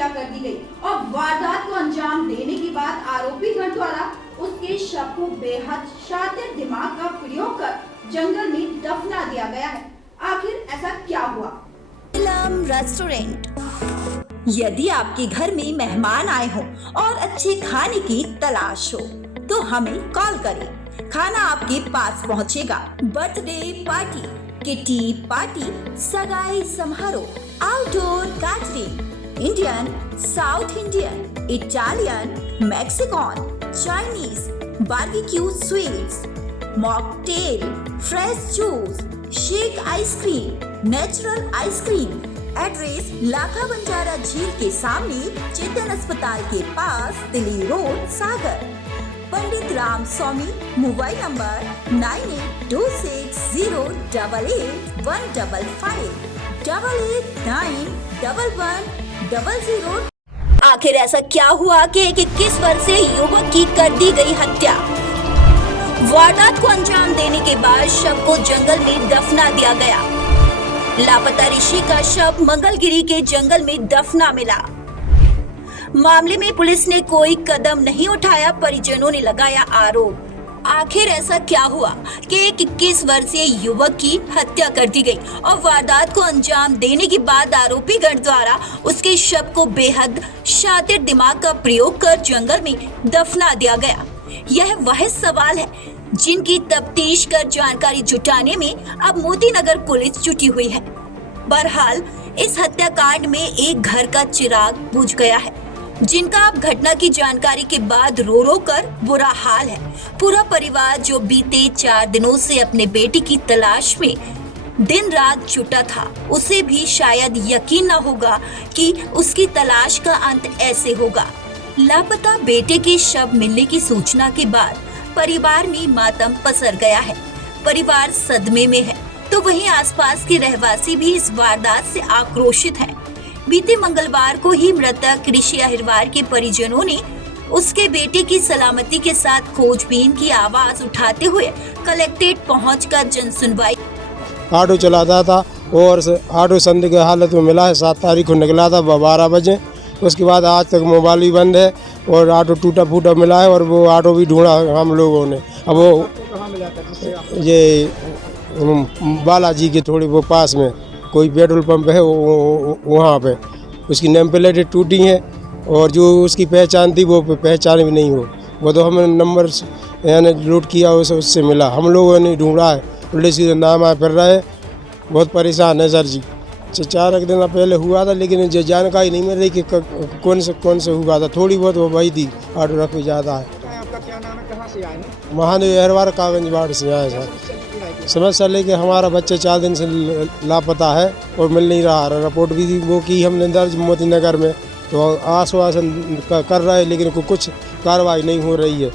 हत्या कर दी गई और वारदात को अंजाम देने के बाद आरोपी गण द्वारा उसके शव को बेहद शातिर दिमाग का प्रयोग कर जंगल में दफना दिया गया है। आखिर ऐसा क्या हुआ? रेस्टोरेंट। यदि आपके घर में मेहमान आए हों और अच्छे खाने की तलाश हो तो हमें कॉल करें। खाना आपके पास पहुंचेगा। बर्थडे पार्टी, किटी पार्टी, सगाई समारोह, outdoor catering, Indian, south Indian, Italian, Mexican, Chinese, barbecue sweets, mocktail, fresh juice, shake ice cream, natural ice cream. Address Lakha Banjara झील के सामने, चेतन अस्पताल के पास, Delhi road, Sagar. Pandit Ram Swami. Mobile number 9826088155 88911100। आखिर ऐसा क्या हुआ कि एक 21 वर्षीय युवक की कर दी गई हत्या? वारदात को अंजाम देने के बाद शव को जंगल में दफना दिया गया। लापता ऋषि का शव मंगलगिरी के जंगल में दफना मिला। मामले में पुलिस ने कोई कदम नहीं उठाया, परिजनों ने लगाया आरोप। आखिर ऐसा क्या हुआ कि एक 21 वर्षीय युवक की हत्या कर दी गई और वारदात को अंजाम देने के बाद आरोपी गण द्वारा उसके शव को बेहद शातिर दिमाग का प्रयोग कर जंगल में दफना दिया गया? यह वह सवाल है जिनकी तफ्तीश कर जानकारी जुटाने में अब मोती नगर पुलिस जुटी हुई है। बहरहाल इस हत्याकांड में एक घर का चिराग बुझ गया है, जिनका अब घटना की जानकारी के बाद रो रो कर बुरा हाल है। पूरा परिवार जो बीते 4 दिनों से अपने बेटी की तलाश में दिन रात जुटा था, उसे भी शायद यकीन न होगा कि उसकी तलाश का अंत ऐसे होगा। लापता बेटे के शव मिलने की सूचना के बाद परिवार में मातम पसर गया है। परिवार सदमे में है, तो वहीं आसपास के रहवासी भी इस वारदात से आक्रोशित हैं। बीते मंगलवार को ही मृतक ऋषि अहिरवार के परिजनों ने उसके बेटे की सलामती के साथ खोजबीन की आवाज उठाते हुए कलेक्ट्रेट पहुंचकर जनसुनवाई। ऑटो चलाता था और ऑटो संदिग्ध हालत में मिला है। 7 तारीख को निकला था 12 बजे। उसके बाद आज तक मोबाइल भी बंद है और ऑटो टूटा फूटा मिला है और वो ऑटो भी ढूंढा हम लोगों ने। अब वो ये बालाजी के थोड़ी वो पास में कोई पेट्रोल पंप है, वहाँ पे उसकी नेम प्लेटें टूटी हैं और जो उसकी पहचान थी वो पहचान भी नहीं हो। वो तो हमने नंबर यानी लूट किया उससे मिला। हम लोगों ने ढूंढा है, पुलिस के नाम आ फिर रहा है। बहुत परेशान है सर जी। 4 दिन पहले हुआ था, लेकिन जो जानकारी नहीं मिल रही कि कौन से हुआ था। थोड़ी बहुत वो वही थी, ऑटो रख ज़्यादा है। आपका क्या नाम है, कहाँ से आए हैं? महादेव अहिरवार कागंज वार्ड से आए सर। समस्या लेके हमारा बच्चा 4 दिन से लापता है और मिल नहीं रहा। रिपोर्ट भी वो की हमने दर्ज मोती नगर में, तो आश्वासन कर रहा है, लेकिन कुछ कार्रवाई नहीं हो रही है।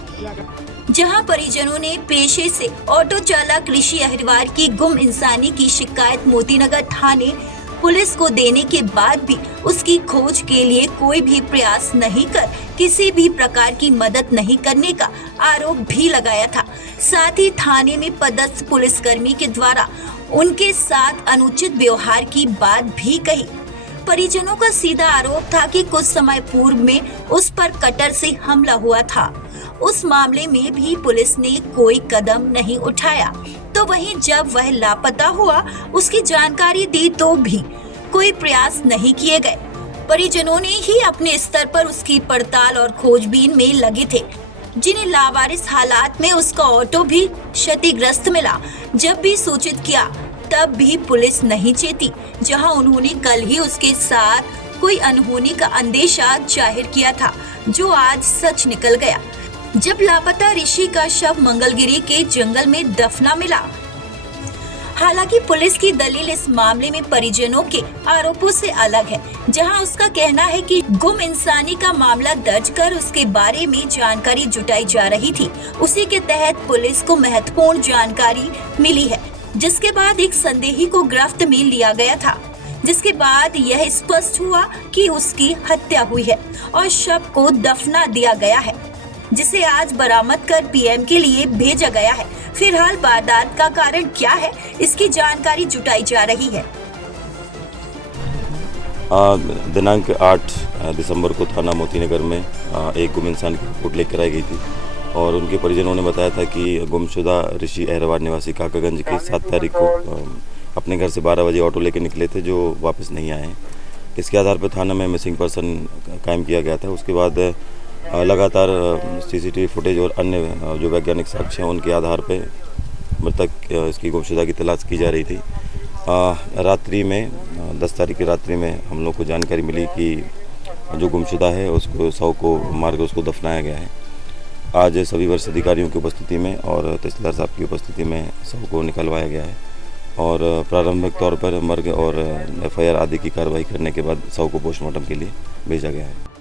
जहां परिजनों ने पेशे से ऑटो चालक ऋषि अहिरवार की गुम इंसानी की शिकायत मोतीनगर थाने पुलिस को देने के बाद भी उसकी खोज के लिए कोई भी प्रयास नहीं कर किसी भी प्रकार की मदद नहीं करने का आरोप भी लगाया था। साथ ही थाने में पदस्थ पुलिसकर्मी के द्वारा उनके साथ अनुचित व्यवहार की बात भी कही। परिजनों का सीधा आरोप था कि कुछ समय पूर्व में उस पर कटर से हमला हुआ था। उस मामले में भी पुलिस ने कोई कदम नहीं उठाया। तो वहीं जब वह लापता हुआ, उसकी जानकारी दी तो भी कोई प्रयास नहीं किए गए। परिजनों ने ही अपने स्तर पर उसकी पड़ताल और खोजबीन में लगे थे, जिन्हें लावारिस हालात में उसका ऑटो भी क्षतिग्रस्त मिला। जब भी सूचित किया तब भी पुलिस नहीं चेती, जहां उन्होंने कल ही उसके साथ कोई अनहोनी का अंदेशा जाहिर किया था, जो आज सच निकल गया जब लापता ऋषि का शव मंगलगिरी के जंगल में दफना मिला। हालांकि पुलिस की दलील इस मामले में परिजनों के आरोपों से अलग है, जहां उसका कहना है कि गुम इंसानी का मामला दर्ज कर उसके बारे में जानकारी जुटाई जा रही थी। उसी के तहत पुलिस को महत्वपूर्ण जानकारी मिली है, जिसके बाद एक संदेही को गिरफ्त में लिया गया था, जिसके बाद यह स्पष्ट हुआ कि उसकी हत्या हुई है और शव को दफना दिया गया है, जिसे आज बरामद कर पीएम के लिए भेजा गया है। फिलहाल वारदात का कारण क्या है, इसकी जानकारी जुटाई जा रही है। दिनांक 8 दिसंबर को थाना मोतीनगर में एक गुम इंसान की रिपोर्ट लेकर आई गई थी और उनके परिजनों ने बताया था कि गुमशुदा ऋषि अहरवार निवासी काकागंज की 7 तारीख को अपने घर से 12 बजे ऑटो लेकर निकले थे जो वापस नहीं आए हैं। इसके आधार पर थाना में मिसिंग पर्सन कायम किया गया था। उसके बाद लगातार सीसीटीवी फुटेज और अन्य जो वैज्ञानिक साक्ष्य हैं उनके आधार पर मृतक इसकी गुमशुदा की तलाश की जा रही थी। रात्रि में 10 तारीख की रात्रि में हम लोग को जानकारी मिली कि जो गुमशुदा है उसको शव को मार कर उसको दफनाया गया है। आज सभी वरिष्ठ अधिकारियों की उपस्थिति में और तहसीलदार साहब की उपस्थिति में शव को निकलवाया गया है और प्रारंभिक तौर पर मर्ग और FIR आदि की कार्रवाई करने के बाद शव को पोस्टमार्टम के लिए भेजा गया है।